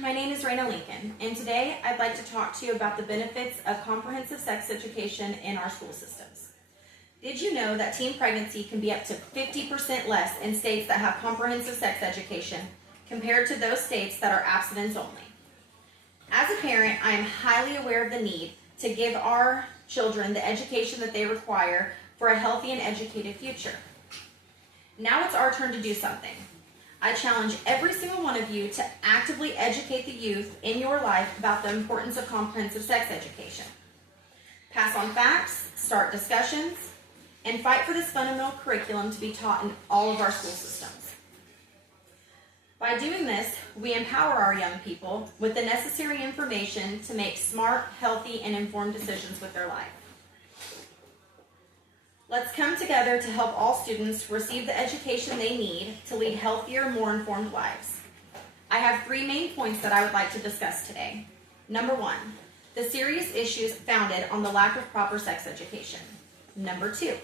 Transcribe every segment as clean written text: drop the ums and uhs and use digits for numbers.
my name is Raina Lincoln, and today I'd like to talk to you about the benefits of comprehensive sex education in our school systems. Did you know that teen pregnancy can be up to 50% less in states that have comprehensive sex education compared to those states that are abstinence only? As a parent, I am highly aware of the need to give our children the education that they require for a healthy and educated future. Now it's our turn to do something. I challenge every single one of you to actively educate the youth in your life about the importance of comprehensive sex education. Pass on facts, start discussions, and fight for this fundamental curriculum to be taught in all of our school systems. By doing this, we empower our young people with the necessary information to make smart, healthy, and informed decisions with their life. Let's come together to help all students receive the education they need to lead healthier, more informed lives. I have 3 main points that I would like to discuss today. Number 1, the serious issues founded on the lack of proper sex education. Number 2,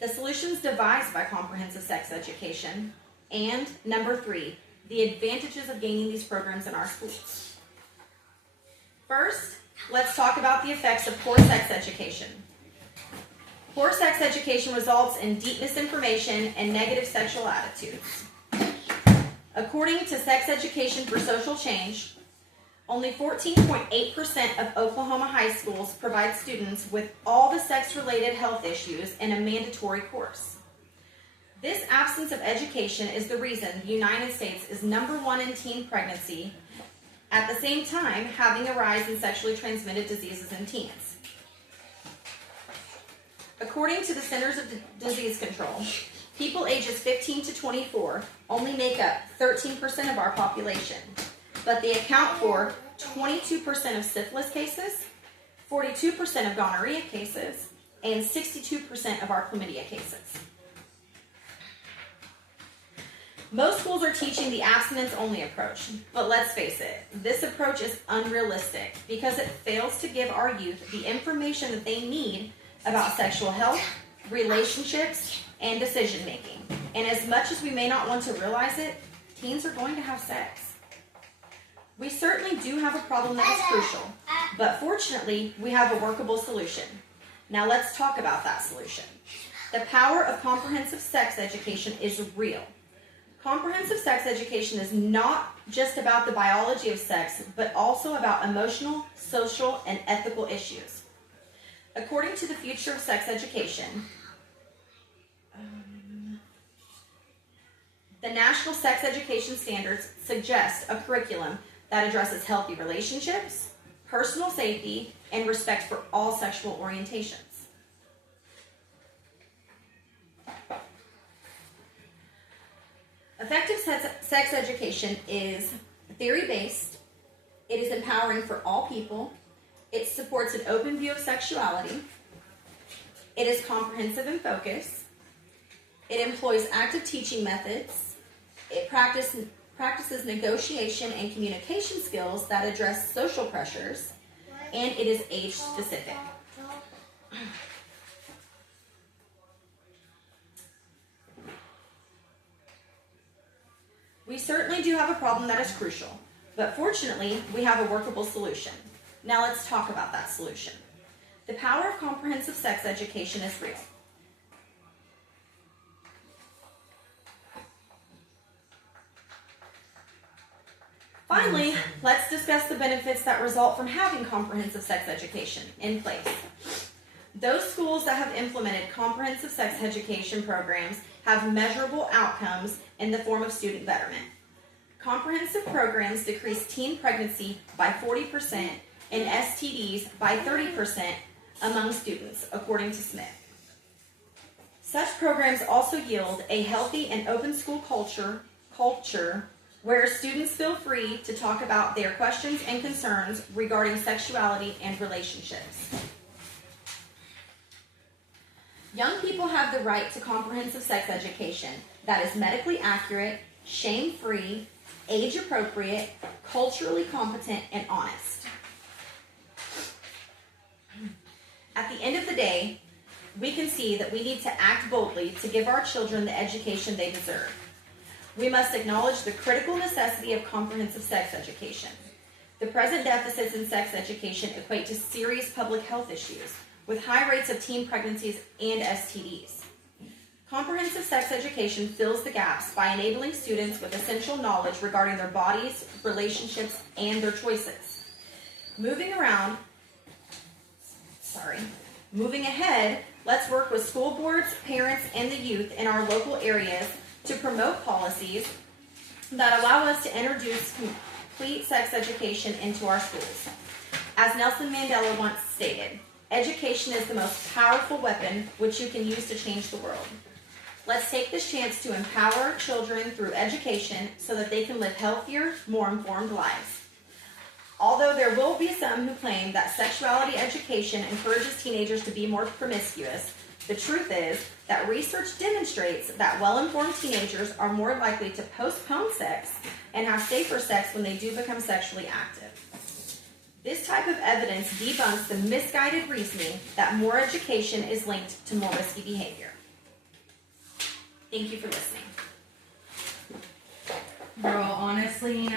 the solutions devised by comprehensive sex education. And number 3, the advantages of gaining these programs in our schools. First, let's talk about the effects of poor sex education. Poor sex education results in deep misinformation and negative sexual attitudes. According to Sex Education for Social Change, only 14.8% of Oklahoma high schools provide students with all the sex-related health issues in a mandatory course. This absence of education is the reason the United States is number 1 in teen pregnancy, at the same time having a rise in sexually transmitted diseases in teens. According to the Centers of Disease Control, people ages 15 to 24 only make up 13% of our population, but they account for 22% of syphilis cases, 42% of gonorrhea cases, and 62% of our chlamydia cases. Most schools are teaching the abstinence-only approach, but let's face it, this approach is unrealistic because it fails to give our youth the information that they need about sexual health, relationships, and decision-making. And as much as we may not want to realize it, teens are going to have sex. We certainly do have a problem that is crucial, but fortunately, we have a workable solution. Now let's talk about that solution. The power of comprehensive sex education is real. Comprehensive sex education is not just about the biology of sex, but also about emotional, social, and ethical issues. According to the Future of Sex Education, the National Sex Education Standards suggest a curriculum that addresses healthy relationships, personal safety, and respect for all sexual orientations. Effective sex education is theory-based, it is empowering for all people, it supports an open view of sexuality, it is comprehensive in focus, it employs active teaching methods, it practices negotiation and communication skills that address social pressures, and it is age-specific. We certainly do have a problem that is crucial, but fortunately, we have a workable solution. Now let's talk about that solution. The power of comprehensive sex education is real. Finally, let's discuss the benefits that result from having comprehensive sex education in place. Those schools that have implemented comprehensive sex education programs have measurable outcomes in the form of student betterment. Comprehensive programs decrease teen pregnancy by 40% and STDs by 30% among students, according to Smith. Such programs also yield a healthy and open school culture where students feel free to talk about their questions and concerns regarding sexuality and relationships. Young people have the right to comprehensive sex education that is medically accurate, shame-free, age-appropriate, culturally competent, and honest. At the end of the day, we can see that we need to act boldly to give our children the education they deserve. We must acknowledge the critical necessity of comprehensive sex education. The present deficits in sex education equate to serious public health issues, with high rates of teen pregnancies and STDs. Comprehensive sex education fills the gaps by enabling students with essential knowledge regarding their bodies, relationships, and their choices. Moving ahead, let's work with school boards, parents, and the youth in our local areas to promote policies that allow us to introduce complete sex education into our schools. As Nelson Mandela once stated, education is the most powerful weapon which you can use to change the world. Let's take this chance to empower children through education so that they can live healthier, more informed lives. Although there will be some who claim that sexuality education encourages teenagers to be more promiscuous, the truth is that research demonstrates that well-informed teenagers are more likely to postpone sex and have safer sex when they do become sexually active. This type of evidence debunks the misguided reasoning that more education is linked to more risky behavior. Thank you for listening. Girl, honestly,